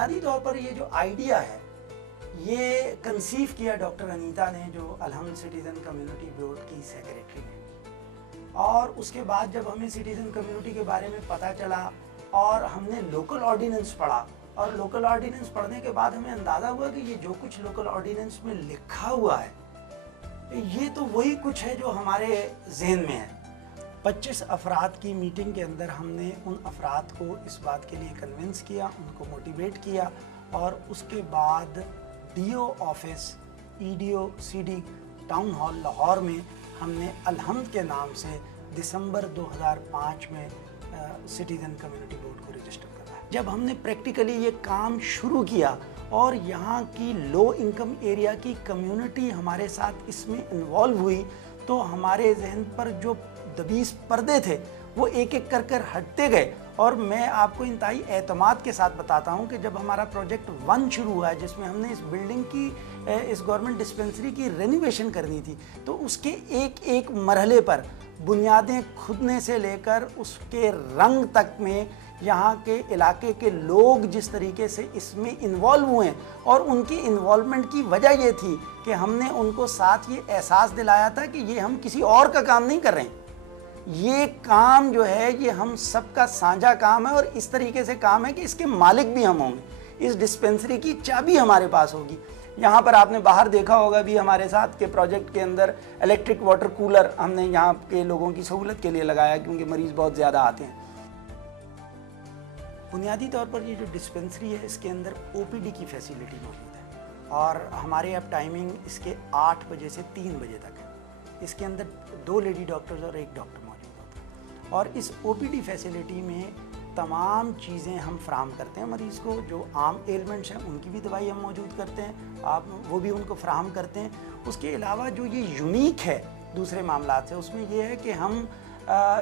बुनियादी तौर पर ये जो आइडिया है ये कंसीव किया डॉक्टर अनीता ने, जो अलहम्द सिटीज़न कम्युनिटी बोर्ड की सेक्रेटरी ने। और उसके बाद जब हमें सिटीज़न कम्युनिटी के बारे में पता चला और हमने लोकल ऑर्डिनेंस पढ़ा, और लोकल ऑर्डिनेंस पढ़ने के बाद हमें अंदाज़ा हुआ कि ये जो कुछ लोकल ऑर्डिनेंस में लिखा हुआ है ये तो वही कुछ है जो हमारे जहन में है। 25 अफराद की मीटिंग के अंदर हमने उन अफराद को इस बात के लिए कन्विंस किया, उनको मोटिवेट किया, और उसके बाद DO office, EDO CD town hall Lahore में हमने अलहम्द के नाम से दिसंबर 2005 में सिटीज़न कम्युनिटी बोर्ड को रजिस्टर कराया। जब हमने प्रैक्टिकली ये काम शुरू किया और यहाँ की लो इनकम एरिया की कम्युनिटी हमारे साथ इसमें इन्वॉल्व हुई, तो हमारे जहन पर जो दबीस पर्दे थे वो एक एक कर हटते गए। और मैं आपको इंतहाई एतमाद के साथ बताता हूँ कि जब हमारा प्रोजेक्ट 1 शुरू हुआ, जिसमें हमने इस बिल्डिंग की, इस गवर्नमेंट डिस्पेंसरी की रेनोवेशन करनी थी, तो उसके एक एक मरहले पर बुनियादें खुदने से लेकर उसके रंग तक में यहाँ के इलाके के लोग जिस तरीके से इसमें इन्वॉल्व हुए, और उनकी इन्वॉल्वमेंट की वजह ये थी कि हमने उनको साथ ये एहसास दिलाया था कि ये हम किसी और का काम नहीं कर रहे हैं, ये काम जो है ये हम सबका साझा काम है, और इस तरीके से काम है कि इसके मालिक भी हम होंगे। इस डिस्पेंसरी की चाबी हमारे पास होगी। यहाँ पर आपने बाहर देखा होगा भी हमारे साथ के प्रोजेक्ट के अंदर इलेक्ट्रिक वाटर कूलर हमने यहाँ के लोगों की सहूलत के लिए लगाया, क्योंकि मरीज़ बहुत ज़्यादा आते हैं। बुनियादी तौर पर ये जो डिस्पेंसरी है इसके अंदर ओपीडी की फैसिलिटी मौजूद है, और हमारे अब टाइमिंग इसके 8 बजे से 3 बजे तक है। इसके अंदर 2 लेडी डॉक्टर्स और 1 डॉक्टर मौजूद होता है, और इस ओपीडी फैसिलिटी में तमाम चीज़ें हम फ्राहम करते हैं मरीज़ को। जो आम एलिमेंट्स हैं उनकी भी दवाई हम मौजूद करते हैं, आप वो भी उनको फ्राहम करते हैं। उसके अलावा जो ये यूनिक है दूसरे मामलात से, उसमें ये है कि हम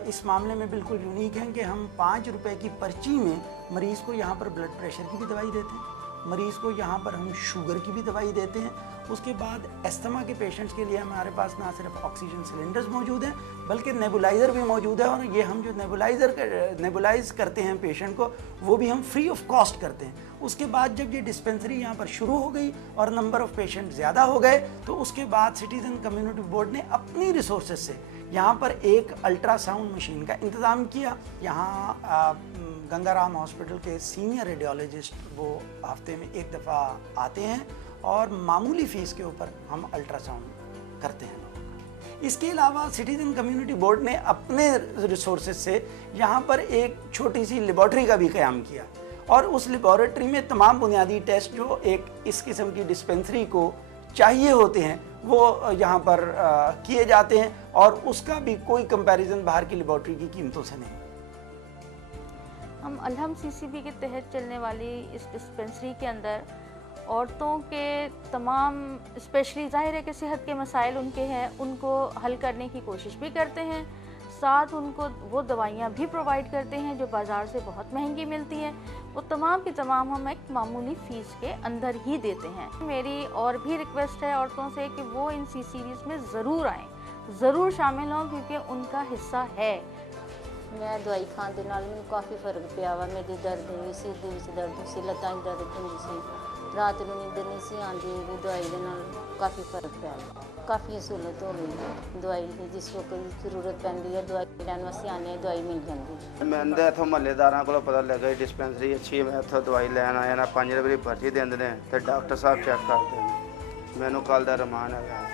इस मामले में बिल्कुल यूनिक हैं कि हम 5 रुपए की पर्ची में मरीज़ को यहाँ पर ब्लड प्रेशर की भी दवाई देते हैं, मरीज़ को यहाँ पर हम शुगर की भी दवाई देते हैं। उसके बाद अस्थमा के पेशेंट्स के लिए हमारे पास ना सिर्फ ऑक्सीजन सिलेंडर्स मौजूद हैं बल्कि नेबुलाइज़र भी मौजूद है, और ये हम जो नेबुलाइज़ करते हैं पेशेंट को, वो भी हम फ्री ऑफ कॉस्ट करते हैं। उसके बाद जब ये डिस्पेंसरी यहाँ पर शुरू हो गई और नंबर ऑफ़ पेशेंट ज़्यादा हो गए, तो उसके बाद सिटीज़न कम्युनिटी बोर्ड ने अपनी रिसोर्सेज से यहाँ पर एक अल्ट्रासाउंड मशीन का इंतज़ाम किया। यहाँ गंगाराम हॉस्पिटल के सीनियर रेडियोलॉजिस्ट वो हफ्ते में 1 दफ़ा आते हैं, और मामूली फ़ीस के ऊपर हम अल्ट्रासाउंड करते हैं लोगों का। इसके अलावा सिटीज़न कम्युनिटी बोर्ड ने अपने रिसोर्सेज से यहाँ पर एक छोटी सी लेबॉर्ट्री का भी क़याम किया, और उस लेबॉर्ट्री में तमाम बुनियादी टेस्ट जो एक इस किस्म की डिस्पेंसरी को चाहिए होते हैं वो यहाँ पर किए जाते हैं, और उसका भी कोई कंपैरिजन बाहर की लेबॉर्ट्री की कीमतों से नहीं। हम अलहम्द सीसीबी के तहत चलने वाली इस डिस्पेंसरी के अंदर औरतों के तमाम, स्पेशली ज़ाहिर है कि सेहत के मसाइल उनके हैं, उनको हल करने की कोशिश भी करते हैं। साथ उनको वो दवाइयाँ भी प्रोवाइड करते हैं जो बाज़ार से बहुत महंगी मिलती हैं। वो तमाम की तमाम हम एक मामूली फ़ीस के अंदर ही देते हैं। मेरी और भी रिक्वेस्ट है औरतों से कि वो इन सीसीबीज़ में ज़रूर आएँ, ज़रूर शामिल हों, क्योंकि उनका हिस्सा है। मैं दवाई खाण दे नाल मैनूं काफ़ी फर्क पिया वा। मेरी दर्द हुई, सिर दे विच दर्द सी, लत्तां च दर्द हुंदी सी, रात नूं नींदर नहीं सी आंदी। दवाई दे नाल काफ़ी फर्क पिया, काफ़ी सहूलत हो गई। दवाई दी जिस वक्त जरूरत पैंदी है दवाई लैण वास्ते आने दवाई मिल जाती। मैनूं तां इत्थों महल्लेदारां कोलों पता लगा डिस्पेंसरी अच्छी है। मैं इत्थों दवाई लैण आया ना, 5 रुपए दी पर्ची देंदे ने ते डॉक्टर साहब चेक करदे ने। मैनूं कल दा रमान है।